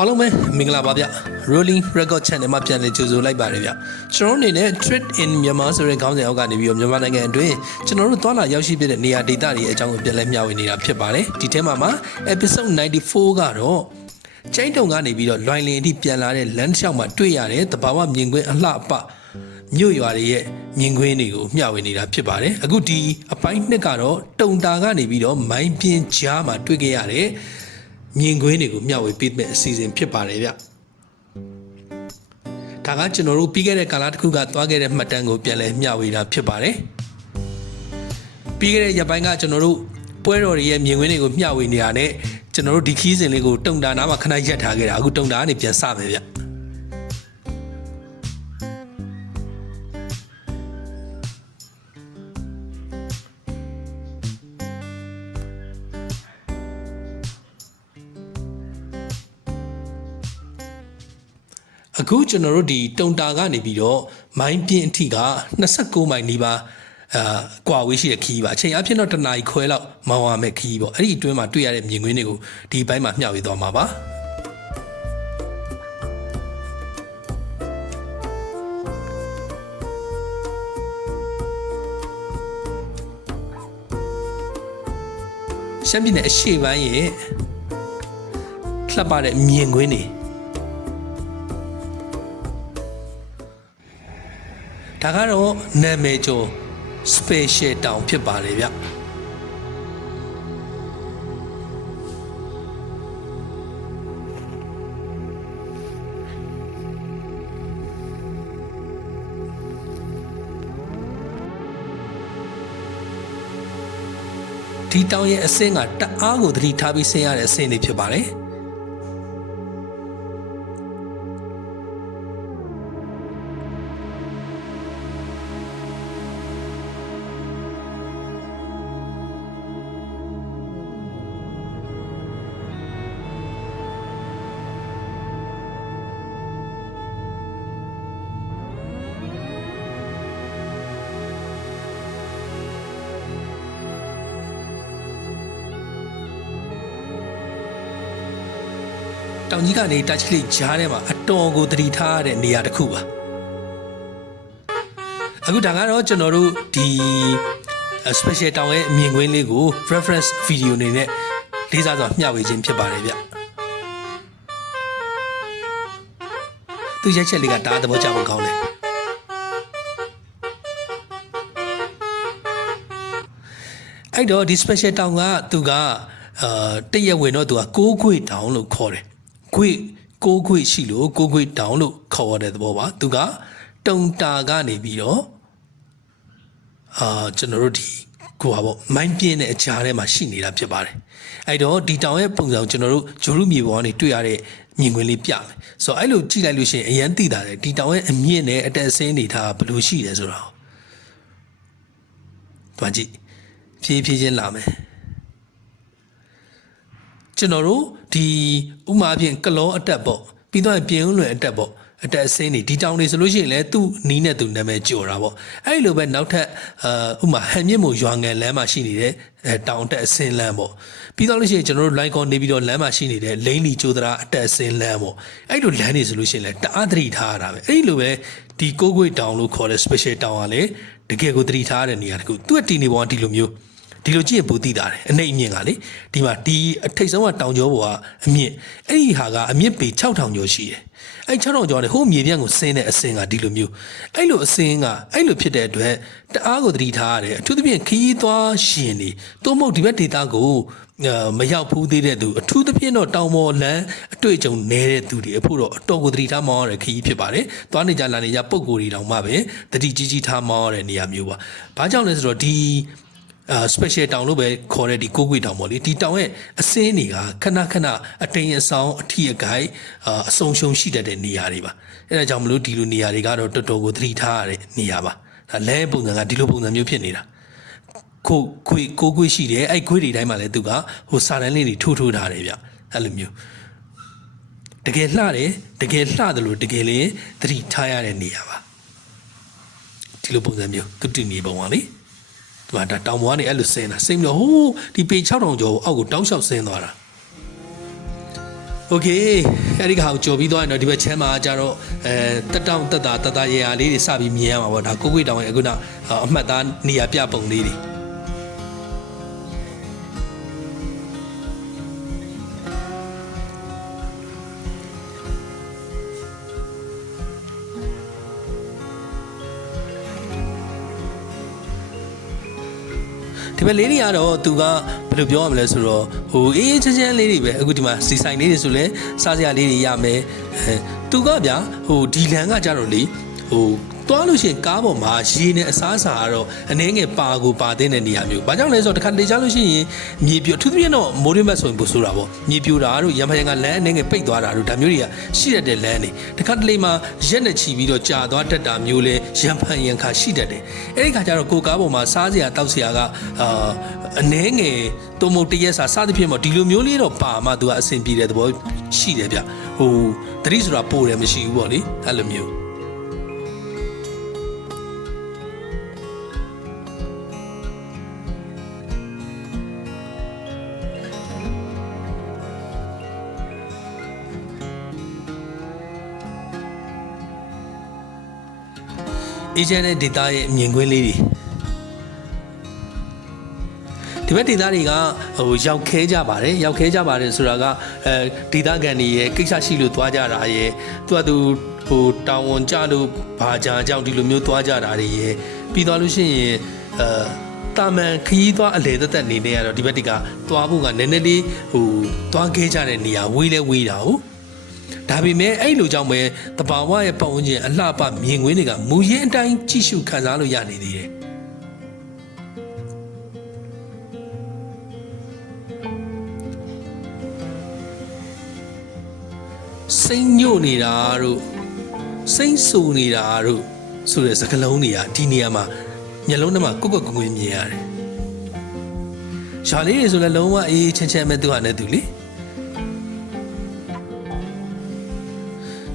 အားလုံးပဲမင်္ဂလာပါဗျ Rolling Record Channel မှာပြန်လည်ကြိုဆိုလိုက်ပါတယ်ဗျကျွန်တော်တို့အနေနဲ့ Trade in Myanmar ဆိုတဲ့ခေါင်းစဉ်အောက်ကနေပြီးတော့မြန်မာနိုင်ငံအတွင်းကျွန်တော်တို့သွားလာရောက်ရှိပြတဲ့နေရာဒေသတွေအကြောင်းကိုပြန်လည်မျှဝေနေတာဖြစ်ပါတယ်ဒီထဲမှာမှာ episode 94ကတော့ကျိန်းတုံကနေပြီးတော့လွိုင်လင်အထိပြန်လာတဲ့လမ်းတစ်လျှောက်မှာတွေ့ရတဲ့တဘာဝမြင်ကွင်းအလှပမြို့ရွာတွေရဲ့မြင်ကွင်းတွေကိုမျှဝေနေတာဖြစ်ပါတယ်အခုဒီအပိုင်းနှစ်ကတော့တုံတာကနေပြီးတော့မိုင်းပြင်းကြားမှာတွေ့ခဲ့ရတဲ့ မြင်ကွင်းတွေကိုမျှဝေပေးမယ့်အစီအစဉ်ဖြစ်ပါတယ်ဗျဒါကကျွန်တော်တို့ပြီးခဲ့တဲ့ကာလတစ်ခုကသွားခဲ့တဲ့မှတ်တမ်းကိုပြန်လည်မျှဝေတာဖြစ်ပါတယ်ပြီးခဲ့တဲ့ရက်ပိုင်းကကျွန်တော်တို့ပွဲတော်တွေရဲ့မြင်ကွင်းတွေကိုမျှဝေနေတာနဲ့ကျွန်တော်တို့ဒီခီးစဉ်လေးကိုတုံတာနားမှာခဏရက်ထားခဲ့တာအခုတုံတာကနေပြန်စမယ်ဗျ အခုကျွန်တော်တို့ဒီတုံတာကနေပြီးတော့မိုင်းပြင်းအထိက29မိုင်နီးပါးအာကွာဝေးရှိတဲ့ခီးပါအချိန်အဖြစ်တော့တနာရီခွဲလောက်မောင်းရမယ့်ခီးပေါ့အဲ့ဒီအတွင်းမှာတွေ့ရတဲ့မြင်ကွင်းတွေကိုဒီဘိုင်းမှာမျှဝေသွားမှာပါရှမ်းပြည်နယ်အရှေ့ပိုင်းရဲ့လှပ်ပတဲ့မြင်ကွင်းတွေ ဒါကတော့နာမည်ကျော် special town ဖြစ်ပါတယ်ဗျဒီတောင်ရဲ့အဆင့်ကတအားကိုသတိထားပြီးဆင်းရတဲ့အဆင့်လေးဖြစ်ပါတယ်။ င်ကြီးကနေတာချီလိဂျားထဲမှာအတော်ကိုသတိထားရတဲ့နေရာတစ်ခုပါအခုဒါကတော့ကျွန်တော်တို့ဒီ special တောင်ရဲ့အမြင်ကွင်းလေးကို reference video အနေနဲ့လေးစားစွာမျှဝေခြင်းဖြစ်ပါတယ်ဗျသူရက်ချက်လေးကဒါသဘောကျဖို့ကောင်းတယ်အဲ့တော့ဒီ special တောင်ကသူကအာတရက်ဝင်တော့သူကကိုးခွေတောင်လို့ခေါ်တယ် ခွေကိုးခွေရှိလို့ကိုးခွေတောင်လို့ခေါ်ရတဲ့သဘောပါသူကတုံတာကနေပြီးတော့အာကျွန်တော်တို့ဒီကိုပါပေါ့မိုင်းပြင်းတဲ့အကြားထဲမှာရှိနေတာဖြစ်ပါတယ်အဲ့တော့ဒီတောင်ရဲ့ပုံစံကိုကျွန်တော်တို့ဂျိုရုမြေပေါ်ကနေတွေ့ရတဲ့မြင်ကွင်းလေးပြမယ်ဆိုတော့အဲ့လိုကြည့်လိုက်လို့ရှိရင်အရန်သိတာတယ်ဒီတောင်ရဲ့အမြင့်နဲ့အတက်အဆင်းနေထားဘယ်လိုရှိတယ်ဆိုတော့တွားကြည့်ဖြည်းဖြည်းချင်းလာမယ် ကျွန်တော်တို့ဒီဥမာဖြင့်ကလောအတက်ပေါ့ပြီးတော့ပြင်ဦးလွင်အတက်ပေါ့အတက်အစင်းနေဒီတောင်တွေဆိုလို့ရှိရင်လည်းသူ့နီးနဲ့သူနာမည်ကြော်တာပေါ့အဲ့ဒီလိုပဲနောက်ထပ်အာဥမာဟန်မြင့်မို့ရွာငယ်လမ်းမှာရှိနေတဲ့အဲတောင်တက်အစင်းလမ်းပေါ့ပြီးတော့လို့ရှိရင်ကျွန်တော်တို့ line ကောနေပြီးတော့လမ်းမှာရှိနေတဲ့လိမ့်လီကျိုးသရာအတက်အစင်းလမ်းပေါ့အဲ့လိုလမ်းတွေဆိုလို့ရှိရင်လည်းတအားသတိထားရတာပဲအဲ့ဒီလိုပဲဒီကိုကိုွေတောင်လို့ခေါ်တဲ့ special တောင်ကလည်းတကယ်ကိုသတိထားရတဲ့နေရာတခုသူ့အတီနေပေါ်ကဒီလိုမျိုး ဒီလိုကြည့်ရင်ပိုသိတာတယ်အနေအမြင့်ကလေဒီမှာဒီအထိတ်ဆုံးကတောင်ကျောပေါ်ကအမြင့်အဲ့ဒီဟာကအမြင့်ပေ6000ကျော်ရှိတယ်အဲ့6000ကျော်ကဟိုးမြေပြန့်ကိုဆင်းတဲ့အစင်းကဒီလိုမျိုးအဲ့လိုအစင်းကအဲ့လိုဖြစ်တဲ့အတွက်တအားကိုသတိထားရတယ်အထူးသဖြင့်ခရီးသွားရှင်တွေသို့မဟုတ်ဒီဘက်ဒေသကိုအာမရောက်ဖူးသေးတဲ့သူအထူးသဖြင့်တော့တောင်ပေါ်လမ်းအတွေ့အကြုံနေတဲ့သူတွေအဖို့တော့အတော်ကိုသတိထားမောင်းရတဲ့ခရီးဖြစ်ပါတယ်။သွားနေကြလာနေကြပုံကိုယ်တွေတောင်မှပဲသတိကြီးကြီးထားမောင်းရတဲ့နေရာမျိုးပါ။ဘာကြောင့်လဲဆိုတော့ဒီ အာ special တောင်လို့ပဲခေါ်တဲ့ဒီကိုကွေတောင်ပေါ့လေဒီတောင်ရဲ့အစင်းတွေကခဏခဏအတိမ်အဆောင်အထီအကိုက်အာအဆုံရှုံရှိတတ်တဲ့နေရာတွေပါအဲဒါကြောင့်မလို့ဒီလိုနေရာတွေကတော့တော်တော်ကိုသတိထားရတဲ့နေရာပါဒါလဲပုံစံကဒီလိုပုံစံမျိုးဖြစ်နေတာကိုခွေကိုခွေရှိတယ်အဲ့ခွေတွေတိုင်းမှာလည်းသူကဟိုစာတန်းလေးတွေထိုးထိုးထားတယ်ဗျအဲ့လိုမျိုးတကယ်လှတယ်တကယ်လှတယ်လို့တကယ်လေးသတိထားရတဲ့နေရာပါဒီလိုပုံစံမျိုးသူတည်နေပုံပါလေ သူကဒါတောင်ပေါ်ကနေအဲ့လိုဆင်းတာဆင်းပြီးတော့ဟိုးဒီပေ6000ကျော်ကိုအောက်ကိုတောင်းလျှောက်ဆင်းသွားတာ โอเคအဲ့ဒီခါကိုကြော်ပြီးသွားရင်တော့ဒီဘက်ချမ်းမှာကျတော့အဲတက်တောင့်တက်တာတက်တာရေရာလေးတွေစပြီးမြင်ရမှာပေါ့ဒါကိုကိုတောင်ရဲ့အခုနောက်အမှတ်သားနေရာပြပုံလေးတွေ ဒီဘက်လေးတွေကတော့သူကဘယ်လိုပြောရမလဲဆိုတော့ဟိုအေးအေးချမ်းချမ်းလေးတွေပဲအခုဒီမှာစီဆိုင်လေးတွေဆိုလဲစားစရာလေးတွေရမယ်အဲသူကဗျာဟိုဒီလန်ကကြတော့လေဟို သွားလို့ရှိရင်ကားပေါ်မှာရေနဲ့အစားအစာကတော့အနှဲငယ်ပါကိုပါတဲ့နေရာမျိုး။ဘာကြောင့်လဲဆိုတော့တစ်ခါတလေကြားလို့ရှိရင်မြေပြိုအထူးသဖြင့်တော့မိုးရင်းမတ်ဆိုရင်ပိုဆိုတာပေါ့။မြေပြိုတာတို့ရံဖန်ကလမ်းအနှဲငယ်ပိတ်သွားတာတို့ဒါမျိုးတွေကရှိရတဲ့လမ်းတွေ။တစ်ခါတလေမှာရက်နဲ့ချီပြီးတော့ကြာသွားတတ်တာမျိုးလဲရံဖန်ရံခါရှိတတ်တယ်။အဲဒီခါကျတော့ကိုကားပေါ်မှာစားစရာတောက်စရာကအာအနှဲငယ်တုံမုတ်တရက်စာစသဖြင့်ပေါ့ဒီလိုမျိုးလေးတော့ပါမှသူကအဆင်ပြေတဲ့သဘောရှိတယ်ဗျ။ဟိုတတိဆိုတာပို့တယ်မရှိဘူးပေါ့လေ။အဲ့လိုမျိုး အေဂျင့်တဲ့ဒေတာရဲ့မြင်ကွင်းလေးတွေဒီဘက်ဒေတာတွေကဟိုရောက်ခဲကြပါတယ်ရောက်ခဲကြပါတယ်ဆိုတာကအဲဒေတာကန်တွေရဲ့ကိစ္စရှိလို့သွားကြတာရဲ့သူကသူဟိုတောင်ဝန်ကြလို့ဘာကြာကြောင့်ဒီလိုမျိုးသွားကြတာတွေရဲ့ပြီးသွားလို့ရှိရင်အဲတာမန်ခရီးသွားအလေသက်သက်နေနေရတော့ဒီဘက်ဒီကသွားဖို့ကနည်းနည်းလေးဟိုသွားခဲကြတဲ့နေရာဝေးလဲဝေးတာဟုတ် ဒါပေမဲ့အဲ့လိုကြောင့်ပဲတဘာဝရဲ့ပတ်ဝန်းကျင်အလှပမြင်ကွင်းတွေကမူရင်းအတိုင်းကြည့်ရှုခံစားလို့ရနေသေးတယ်စိတ်ညို့နေတာတို့စိတ်ဆူနေတာတို့ဆိုတဲ့စကားလုံးတွေကဒီနေရာမှာမျက်လုံးထဲမှာကုတ်ကုတ်ကွင်းကွင်းမြင်ရတယ်။ရှာလေးတွေဆိုလည်းလုံးဝအေးချမ်းချမ်းပဲသူကနဲ့သူလေ။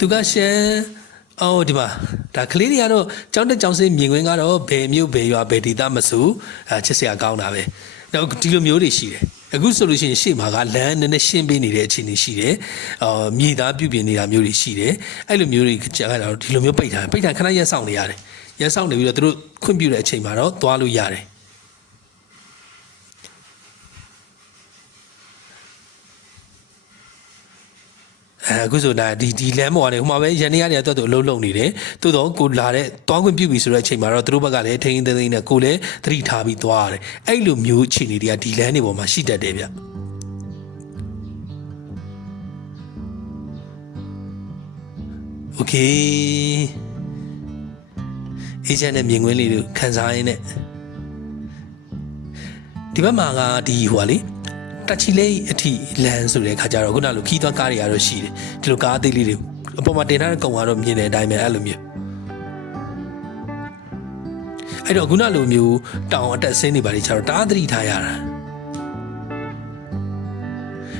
သူကရှမ်းအော်ဒီမှာဒါကလေးတွေကတော့ကြောင်းတက်ကြောင်းစိမြင်ကွင်းကတော့ဘယ်မြို့ဘယ်ရွာဘယ်ဒေသမဆိုအဲချစ်စရာကောင်းတာပဲ။နောက်ဒီလိုမျိုးတွေရှိတယ်။အခုဆိုလို့ရှိရင်ရှေ့မှာကလမ်းနည်းနည်းရှင်းပေးနေတဲ့အခြေအနေရှိတယ်။အော်မြေသားပြုပြင်နေတာမျိုးတွေရှိတယ်။အဲ့လိုမျိုးတွေကြာတော့ဒီလိုမျိုးပိတ်ထားပိတ်ထားခဏရက်ဆောင်နေရတယ်။ရက်ဆောင်နေပြီးတော့သူတို့ခွင့်ပြုတဲ့အချိန်မှာတော့သွားလို့ရတယ်။ အဲအခုဆိုတာဒီဒီလမ်းပေါ်ကနေဟိုမှာပဲရန်နေရတယ်တော့သူအလုံးလုံးနေတယ်သို့တော့ကိုလာတဲ့တွားခွင့်ပြုပြီဆိုတဲ့အချိန်မှာတော့သူတို့ဘက်ကလည်းထိန်းသိမ်းသိမ်းနဲ့ကိုလည်းသတိထားပြီးသွားရတယ်အဲ့လိုမျိုးအခြေအနေတွေကဒီလမ်းတွေပေါ်မှာရှိတတ်တယ်ဗျโอเคအေဂျင့်နဲ့မြင်ကွင်းလေးတွေခန်းစားရင်းနဲ့ဒီဘက်မှာကဒီဟိုပါလေ တက်ချီလေးအထိလမ်းဆိုတဲ့ခါကျတော့ခုနလိုခီးသွွားကားတွေကတော့ရှိတယ်ဒီလိုကားအသေးလေးတွေအပေါ်မှာတင်ထားတဲ့ကောင်ကတော့မြင်တဲ့အတိုင်းပဲအဲ့လိုမျိုးအဲ့တော့ခုနလိုမျိုးတောင်အတက်ဆင်းနေပါလေကျတော့တားသတိထားရတာ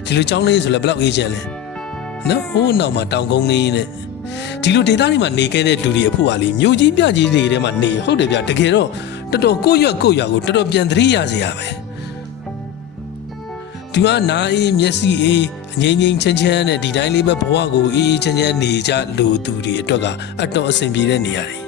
ဒီလိုကြောင်းလေးဆိုလည်းဘယ်လောက်အေးချမ်းလဲနော်ဟိုးနောက်မှာတောင်ကုန်းလေးနဲ့ဒီလိုဒေသတွေမှာနေခဲ့တဲ့လူတွေအဖို့ပါလေမြို့ကြီးပြကြီးတွေထဲမှာနေဟုတ်တယ်ဗျတကယ်တော့တော်တော်ကိုရွက်ကိုရွာကိုတော်တော်ပြန်သတိရစေရပဲ ဒီမှာနာအေးမျက်စိအေးအငိမ့်ငိမ့်ချမ်းချမ်းနဲ့ဒီတိုင်းလေးပဲဘဝကိုအေးအေးချမ်းချမ်းနေကြလို့သူတွေအတွက်ကအတော်အဆင်ပြေတဲ့နေရာတွေ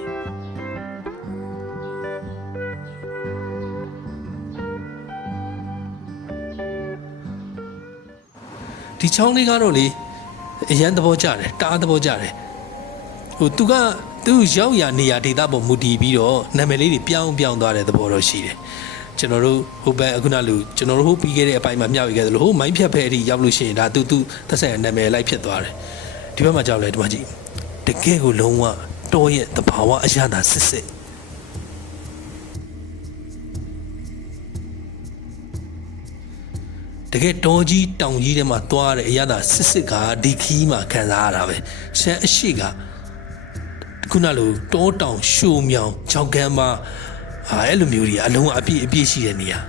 ဒီချောင်းလေးကတော့လေအရန်သဘောကျတယ်တားသဘောကျတယ်ဟိုသူကသူရောက်ရနေရဒေတာပေါ်မူတည်ပြီးတော့နာမည်လေးတွေပြောင်းပြောင်းသွားတဲ့သဘောတော့ရှိတယ် ကျွန်တော်တို့ဟိုဘက်အခုနလူကျွန်တော်တို့ဟိုပြီးခဲ့တဲ့အပိုင်းမှာမြောက်ရခဲ့တယ်လို့ဟိုမိုင်းဖြတ်ဖဲအထိရောက်လို့ရှိရင်ဒါသူသူသက်ဆိုင်ရာနာမည်လိုက်ဖြစ်သွားတယ်ဒီဘက်မှာကြောက်လဲဒီမှာကြည့်တကယ်ကိုလုံးဝတော်ရဲ့တဘာဝအရသာစစ်စစ်တကယ်တော်ကြီးတောင်ကြီးထဲမှာသွားတဲ့အရသာစစ်စစ်ကဒီခီးမှာခံစားရတာပဲရှမ်းအရှိကခုနလိုတောတောင်ရှိုးမြောင်ချောက်ကမ်းမှာ အဲ့လိုမျိုးတွေအလုံးအပြည့်အပြည့်ရှိတဲ့နေရာ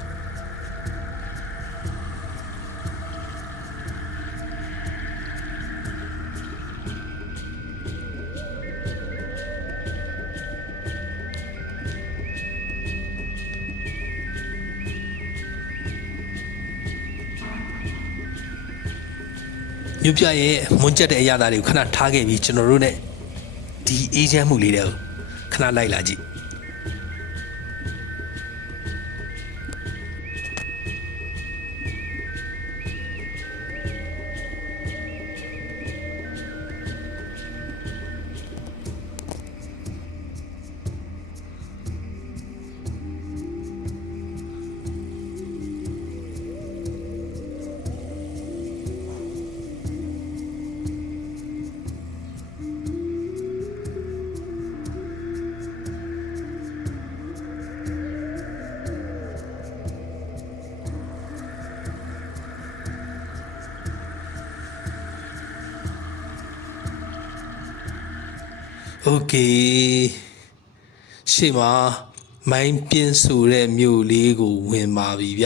ညပြရဲ့မွန်ကျက်တဲ့အရာတွေကိုခဏထားခဲ့ပြီးကျွန်တော်တို့ ਨੇ ဒီအေးချမ်းမှုလေးတွေကိုခဏလိုက်လာကြည့် okay ရှေ့မှာမိုင်းပြင်းဆိုတဲ့မြို့လေးကိုဝင်ပါပြီဗျ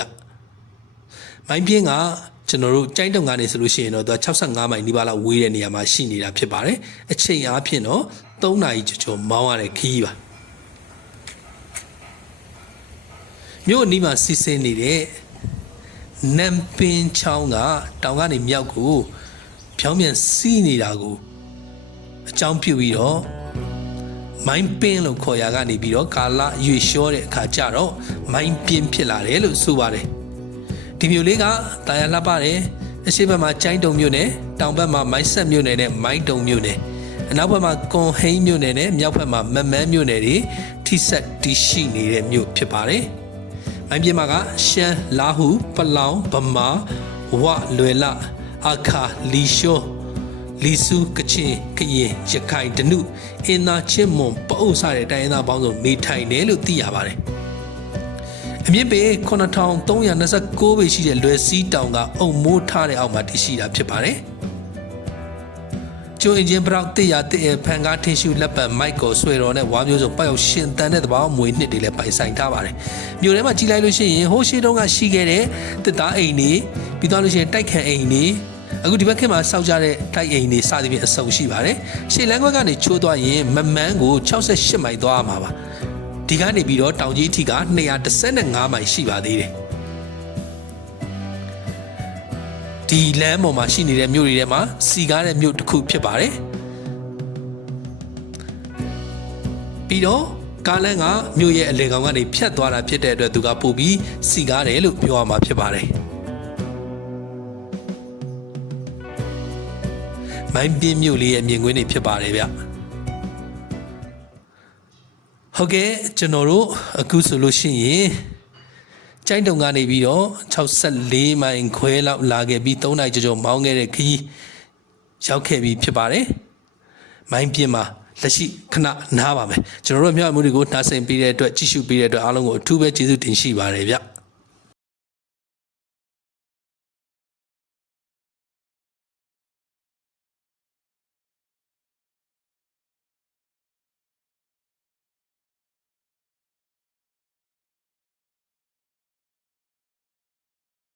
မိုင်းပြင်းကကျွန်တော်တို့ကြိုင်းတုံကနေဆိုလို့ရှိရင်တော့သူက65မိုင်နီးပါးလောက်ဝေးတဲ့နေရာမှာရှိနေတာဖြစ်ပါတယ်အချိန်အားဖြင့်တော့3နာရီကျော်ကျော်မောင်းရတဲ့ခီးပါမြို့အနီးမှာစီးဆင်းနေတဲ့နမ်ပင်ချောင်းကတောင်ကနေမြောက်ကိုဖြောင်းပြန်စီးနေတာကိုအကြောင်းပြုပြီးတော့ မိုင်းပင်းလို့ခေါ်ရကနေပြီးတော့ကာလရွေလျှောတဲ့အခါကျတော့မိုင်းပင်းဖြစ်လာတယ်လို့ဆိုပါတယ်ဒီမျိုးလေးကတာယာလှပတယ်အရှိဘက်မှာကျိုင်းတုံမြို့နယ်တောင်ဘက်မှာမိုင်းဆက်မြို့နယ်နဲ့မိုင်းတုံမြို့နယ်အနောက်ဘက်မှာကွန်ဟိန်းမြို့နယ်နဲ့မြောက်ဘက်မှာမမန်းမြို့နယ်တွေထိဆက်တည်ရှိနေတဲ့မြို့ဖြစ်ပါတယ်မိုင်းပြင်းမှာကရှမ်းလာဟုပလောင်ဗမာဝလွယ်လအခါလီရှိုး လီစုကချင်ကရင်ရခိုင်ဒနုအင်နာချင်းမွန်ပအုပ်စတဲ့တိုင်းရင်းသားပေါင်းစုံနေထိုင်တယ်လို့သိရပါတယ်။အမြင့်ပေ9329ပေရှိတဲ့လွယ်စီးတောင်ကအုံမိုးထားတဲ့အောက်မှာတည်ရှိတာဖြစ်ပါတယ်။ကျိုးအင်ဂျင်ဘရောက်တရတဲ့ဖန်ကားထင်းရှူလက်ပတ်မိုက်ကိုဆွေတော်နဲ့ဝါမျိုးစုံပောက်ရောက်ရှင်တန်တဲ့တဘောမွေနှစ်တွေလည်းပိုင်ဆိုင်ထားပါတယ်။မြို့ထဲမှာကြီးလိုက်လို့ရှိရင်ဟိုးရှိတုန်းကရှိခဲ့တဲ့တစ်သားအိမ်တွေပြီးတော့လို့ရှိရင်တိုက်ခန့်အိမ်တွေ အခုဒီဘက်ခင်မှာစောက်ကြတဲ့တိုက်အိမ်တွေစသဖြင့်အဆုံရှိပါတယ်။ရှေ့လန်းခွက်ကနေချိုးသွားရင်မမန်းကို68မိုင်သွားရမှာပါ။ဒီကနေပြီးတော့တောင်ကြီးအထိက215မိုင်ရှိပါသေးတယ်။ဒီလမ်းပေါ်မှာရှိနေတဲ့မြို့တွေထဲမှာစီကားတဲ့မြို့တစ်ခုဖြစ်ပါတယ်။ပြီးတော့ကားလန်းကမြို့ရဲ့အလယ်ကောင်ကနေဖြတ်သွားတာဖြစ်တဲ့အတွက်သူကပို့ပြီးစီကားတယ်လို့ပြောရမှာဖြစ်ပါတယ်။ မိုင်းပြင်းမြို့လေးရဲ့မြင်ကွင်းတွေဖြစ်ပါတယ်ဗျဟုတ်ကဲ့ကျွန်တော်တို့အခုဆိုလို့ရှိရင်ကျိုင်းတုံကနေပြီးတော့64မိုင်ခွဲလောက်လာခဲ့ပြီး3နိုင်ကျော်ကျော်မောင်းခဲ့တဲ့ခီးရောက်ခဲ့ပြီးဖြစ်ပါတယ်မိုင်းပြင်းမှာလက်ရှိခဏနားပါမယ်ကျွန်တော်တို့မြောက်မှုတွေကိုနှာစင်ပေးတဲ့အတွက်ကြည့်ရှုပေးတဲ့အတွက်အားလုံးကိုအထူးပဲကျေးဇူးတင်ရှိပါတယ်ဗျ